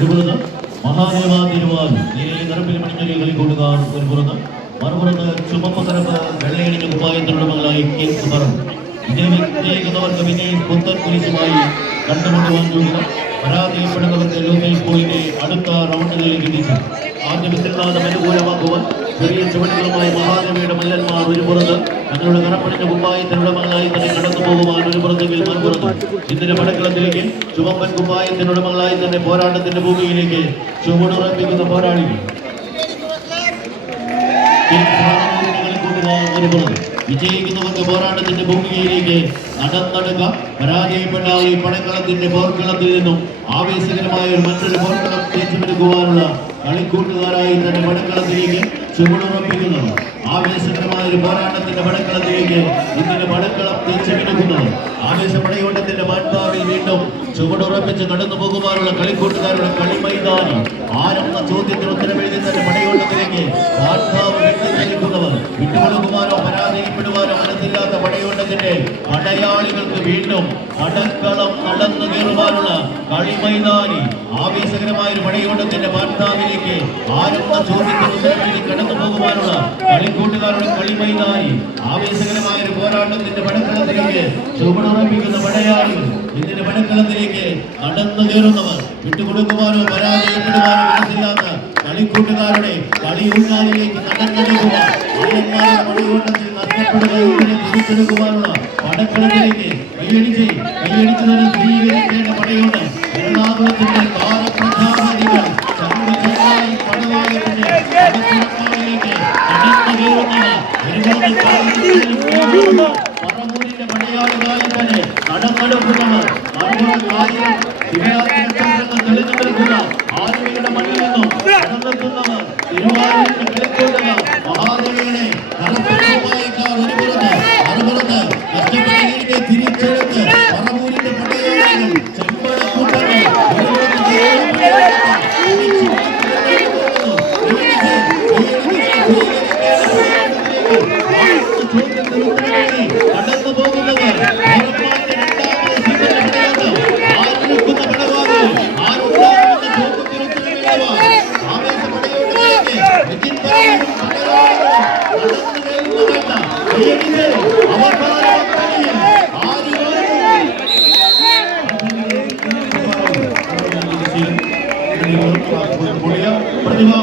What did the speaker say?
ഒരു പുറത്ത് മഹാദേവ തിരുവാൻ നീലയിൽ നിറപ്പിൽ മണിഞ്ഞൊരു കളിക്കൂടുക ഒരു പുറത്ത്. മറുപുറത്ത് ചുമപ്പ് കറപ്പ് വെള്ളയണിഞ്ഞ കുപ്പായത്തിനുള്ള മകളായി കേസ് പറഞ്ഞു ഇതിനെ വിജയിക്കുന്നവർക്ക് വിജയ് പുത്തൻ പോലീസുമായി കണ്ടുമുട്ടുവാൻ ചോദിക്കുക പരാജയപ്പെടുന്നവർക്ക് ലോകയിൽ പോയിന്റ് അടുത്ത റൗണ്ടുകളിലേക്ക് എത്തിച്ചു ആദ്യ അനുകൂലമാക്കുവാൻ ചെറിയ ചുവടുകളുമായി മഹാദേവിയുടെ മല്ലന്മാർ ഒരു പുറത്ത്. തങ്ങളുടെ കറപ്പണിഞ്ഞ തന്നെ മകളായി തന്നെ കടന്നു പോകുവാൻ ഒരു പുറത്തെങ്കിൽ മറുപുറത്ത് ഇതിന്റെ പടക്കളത്തിലേക്ക് ചുമപ്പൻ കുമ്പായി തന്നെ പോരാട്ടത്തിന്റെ ഭൂമിയിലേക്ക് ചുവടുറപ്പിക്കുന്ന പോരാളികൾ. വിജയിക്കുന്നവർക്ക് പോരാട്ടത്തിന്റെ ഭൂമിയിലേക്ക് നടന്നെടുക്ക. പരാജയപ്പെട്ടാൽ ഈ പടക്കളത്തിന്റെ പോർക്കളത്തിൽ നിന്നും ആവേശകരമായ ഒരു മറ്റൊരു പോർക്കളം തേച്ചുമെടുക്കുവാനുള്ള കളിക്കൂട്ടുകാരായി തന്നെ പടക്കളത്തിലേക്ക് ചുവടുറപ്പിക്കുന്നവർ ആവേശകരമായ ഒരു പോരാട്ടത്തിന്റെ പടക്കളത്തിലേക്ക് ഇതിന്റെ പടക്കളം തിരിച്ചെടുക്കുന്നത് ആവേശ പടയോട്ടത്തിന്റെ മൺപാവിൽ വീണ്ടും ചുവടുറപ്പിച്ച് കടന്നു പോകുവാനുള്ള കളിക്കൂട്ടുകാരുടെ കളിമൈതാനി. ആരെന്ന ചോദ്യത്തിന് ഉത്തരമെഴുതി തന്നെ പടയോട്ടത്തിലേക്ക് പടയാളികൾക്ക് വീണ്ടും പടക്കളം കടന്നു കയറുവാനുള്ള കളിമൈതാനി. ആവേശകരമായ ഒരു പടയോട്ടത്തിന്റെ ഭർത്താവിലേക്ക് ആരെന്ന ചോദ്യത്തിന് കടന്നു പോകുവാനുള്ള കളിക്കൂട്ടുകാരുടെ കളിമൈതാനി. ആവേശകരമായ ഒരു പോരാട്ടത്തിന്റെ പടക്കളത്തിലേക്ക് ചുവടുറപ്പിക്കുന്ന പടയാളികൾ ഇതിന്റെ പടക്കളത്തിലേക്ക് കടന്നു കയറുന്നവർ വിട്ടുകൊടുക്കുവാനോ പരാജയപ്പെടുവാനോ മനസ്സില്ലാത്ത കളിക്കൂട്ടുകാരുടെ കളി ഊഞ്ഞാലിലേക്ക് നടന്നെടുക്കുക നഷ്ടപ്പെടുകയും തിരിച്ചെടുക്കുവാനുള്ള പടക്കളത്തിലേക്ക് കൈയടിച്ച് കൈയടിച്ച് തന്നെ സ്വീകരിക്കേണ്ട പടയോട്ടം എറണാകുളത്തിന്റെ താരപ്രധാനികൾ ചന്ദ്രചന്ദ്രായി പടവാളത്തിന്റെ പടക്കളത്തിലേക്ക് നടന്നു കയറുന്നവർ പറമൂരിന്റെ പടയാളികളായി തന്നെ നടന്നെടുക്കുന്നവർ മറുപടി തെളിഞ്ഞു നിൽക്കുന്ന ആരുമിയുടെ മണ്ണിൽ നിന്നും കടന്നെത്തുന്നവർ തിരുവാരൂരിന്റെ കിഴക്കോട്ടുക മഹാദേവിയുടെ കറുപ്പുവായിക്കാർ వెనక్కి తిరిగి చేయలేదు మన ఊరికి పట్టేయాలి చంపడ Aman कार्यक्रम को बोलिया प्रतिभा